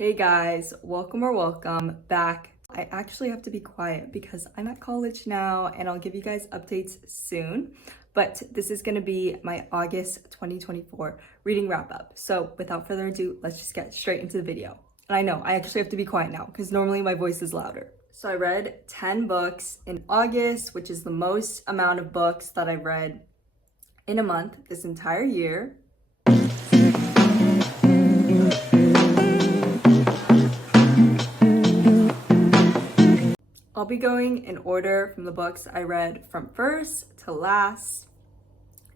Hey guys, welcome back. I actually have to be quiet because I'm at college now and I'll give you guys updates soon. But this is going to be my August 2024 reading wrap up. So without further ado, let's just get straight into the video. And I know I actually have to be quiet now because normally my voice is louder. So I read 10 books in August, which is the most amount of books that I've read in a month this entire year. I'll be going in order from the books I read from first to last.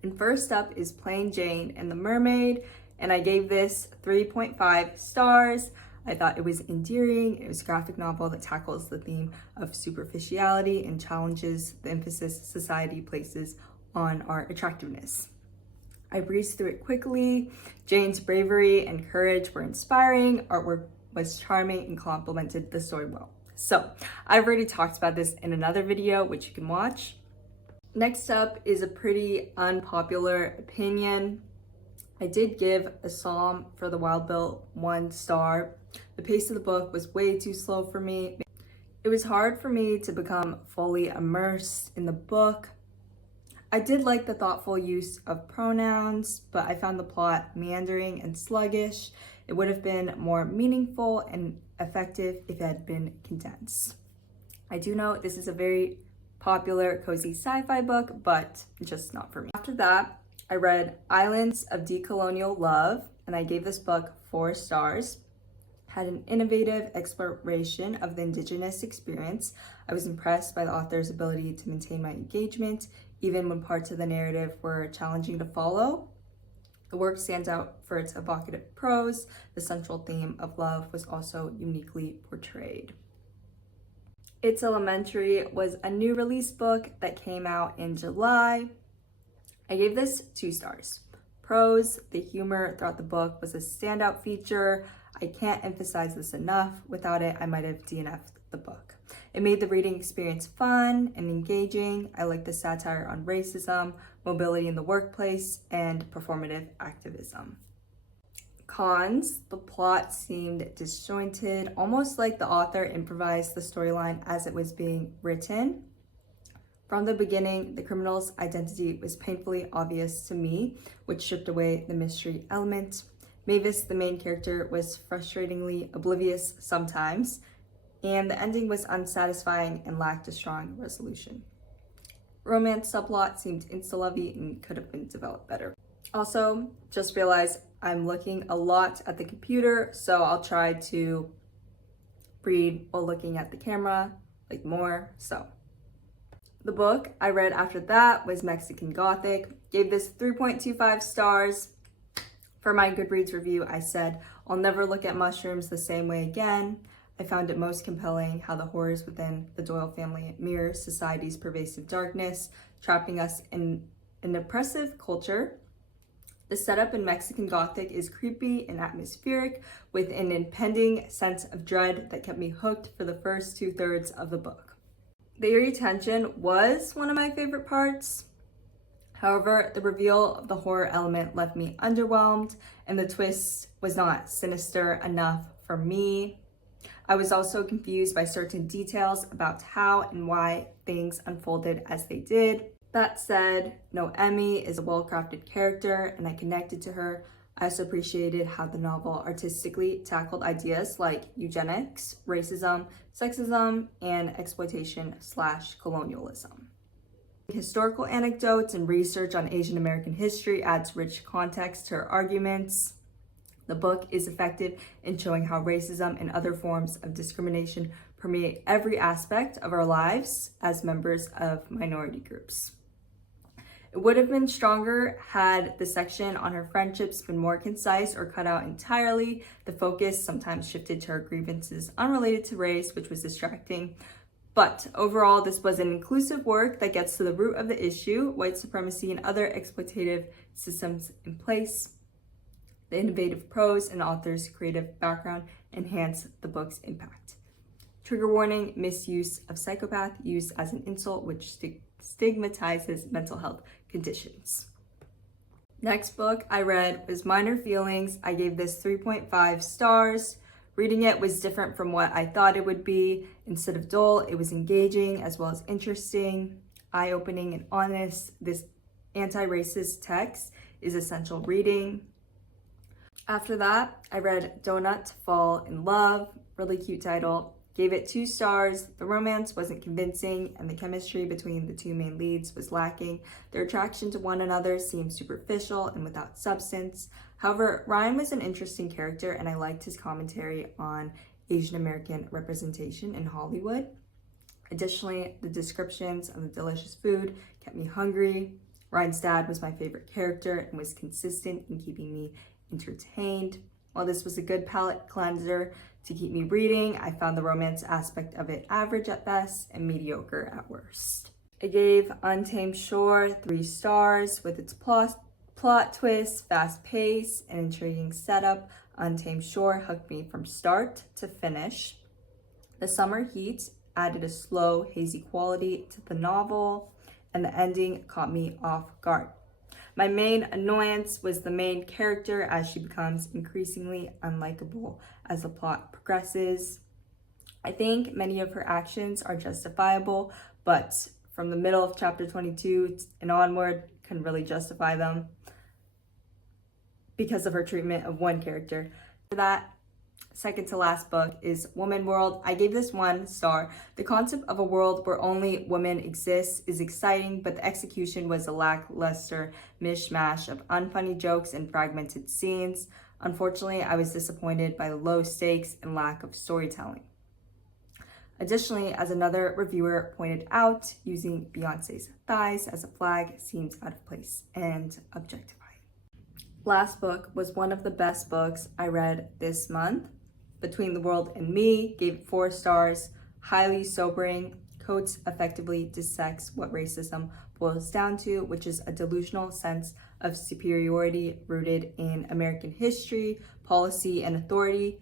And first up is Plain Jane and the Mermaid, and I gave this 3.5 stars. I thought it was endearing. It was a graphic novel that tackles the theme of superficiality and challenges the emphasis society places on our attractiveness. I breezed through it quickly. Jane's bravery and courage were inspiring. Artwork was charming and complemented the story well. So I've already talked about this in another video, which you can watch. Next up is a pretty unpopular opinion. I did give A Psalm for the Wild Bill 1 star. The pace of the book was way too slow for me. It was hard for me to become fully immersed in the book. I did like the thoughtful use of pronouns, but I found the plot meandering and sluggish. It would have been more meaningful and effective if it had been condensed. I do know this is a very popular cozy sci-fi book, but just not for me. After that, I read Islands of Decolonial Love, and I gave this book 4 stars. Had an innovative exploration of the Indigenous experience. I was impressed by the author's ability to maintain my engagement, even when parts of the narrative were challenging to follow. The work stands out for its evocative prose. The central theme of love was also uniquely portrayed. It's Elementary was a new release book that came out in July. I gave this 2 stars. Prose, the humor throughout the book was a standout feature. I can't emphasize this enough. Without it, I might have DNF'd the book. It made the reading experience fun and engaging. I like the satire on racism, mobility in the workplace, and performative activism. Cons, the plot seemed disjointed, almost like the author improvised the storyline as it was being written. From the beginning, the criminal's identity was painfully obvious to me, which stripped away the mystery element. Mavis, the main character, was frustratingly oblivious sometimes, and the ending was unsatisfying and lacked a strong resolution. Romance subplot seemed insta-lovey and could have been developed better. Also, just realized I'm looking a lot at the computer, so I'll try to read while looking at the camera, like more, so. The book I read after that was Mexican Gothic. Gave this 3.25 stars. For my Goodreads review, I said, I'll never look at mushrooms the same way again. I found it most compelling how the horrors within the Doyle family mirror society's pervasive darkness, trapping us in an oppressive culture. The setup in Mexican Gothic is creepy and atmospheric, with an impending sense of dread that kept me hooked for the first 2/3 of the book. The eerie tension was one of my favorite parts. However, the reveal of the horror element left me underwhelmed, and the twist was not sinister enough for me. I was also confused by certain details about how and why things unfolded as they did. That said, Noemi is a well-crafted character and I connected to her. I also appreciated how the novel artistically tackled ideas like eugenics, racism, sexism, and exploitation/colonialism. Historical anecdotes and research on Asian American history adds rich context to her arguments. The book is effective in showing how racism and other forms of discrimination permeate every aspect of our lives as members of minority groups. It would have been stronger had the section on her friendships been more concise or cut out entirely. The focus sometimes shifted to her grievances unrelated to race, which was distracting. But overall, this was an inclusive work that gets to the root of the issue, white supremacy and other exploitative systems in place. The innovative prose and author's creative background enhance the book's impact. Trigger warning, misuse of psychopath used as an insult, which stigmatizes mental health conditions. Next book I read was Minor Feelings. I gave this 3.5 stars. Reading it was different from what I thought it would be. Instead of dull, it was engaging as well as interesting, eye-opening, and honest. This anti-racist text is essential reading. After that, I read Donut to Fall in Love, really cute title. Gave it 2 stars. The romance wasn't convincing and the chemistry between the 2 main leads was lacking. Their attraction to one another seemed superficial and without substance. However, Ryan was an interesting character and I liked his commentary on Asian American representation in Hollywood. Additionally, the descriptions of the delicious food kept me hungry. Ryan's dad was my favorite character and was consistent in keeping me entertained. While this was a good palate cleanser to keep me reading, I found the romance aspect of it average at best and mediocre at worst. I gave Untamed Shore 3 stars with its plot twist, fast pace, and intriguing setup. Untamed Shore hooked me from start to finish. The summer heat added a slow, hazy quality to the novel, and the ending caught me off guard. My main annoyance was the main character as she becomes increasingly unlikable as the plot progresses. I think many of her actions are justifiable, but from the middle of chapter 22 and onward, couldn't really justify them because of her treatment of one character. For that, second to last book is Woman World. I gave this 1 star. The concept of a world where only women exist is exciting, but the execution was a lackluster mishmash of unfunny jokes and fragmented scenes. Unfortunately, I was disappointed by the low stakes and lack of storytelling. Additionally, as another reviewer pointed out, using Beyonce's thighs as a flag seems out of place and objectifying. Last book was one of the best books I read this month. Between the World and Me, gave it 4 stars. Highly sobering. Coates effectively dissects what racism boils down to, which is a delusional sense of superiority rooted in American history, policy, and authority.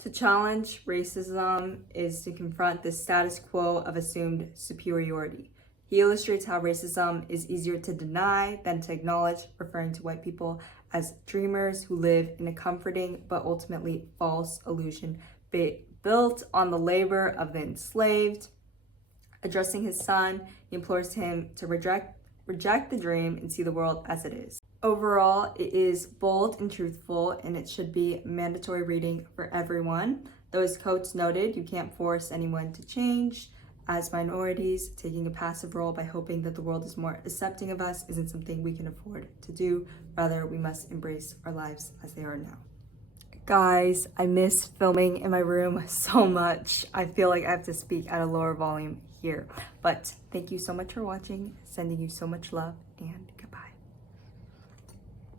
To challenge racism is to confront the status quo of assumed superiority. He illustrates how racism is easier to deny than to acknowledge, referring to white people as dreamers who live in a comforting but ultimately false illusion built on the labor of the enslaved. Addressing his son, he implores him to reject the dream and see the world as it is. Overall, it is bold and truthful, and it should be mandatory reading for everyone. Though as Coates noted, you can't force anyone to change. As minorities, taking a passive role by hoping that the world is more accepting of us isn't something we can afford to do. Rather, we must embrace our lives as they are now. Guys, I miss filming in my room so much. I feel like I have to speak at a lower volume here. But thank you so much for watching. Sending you so much love and goodbye.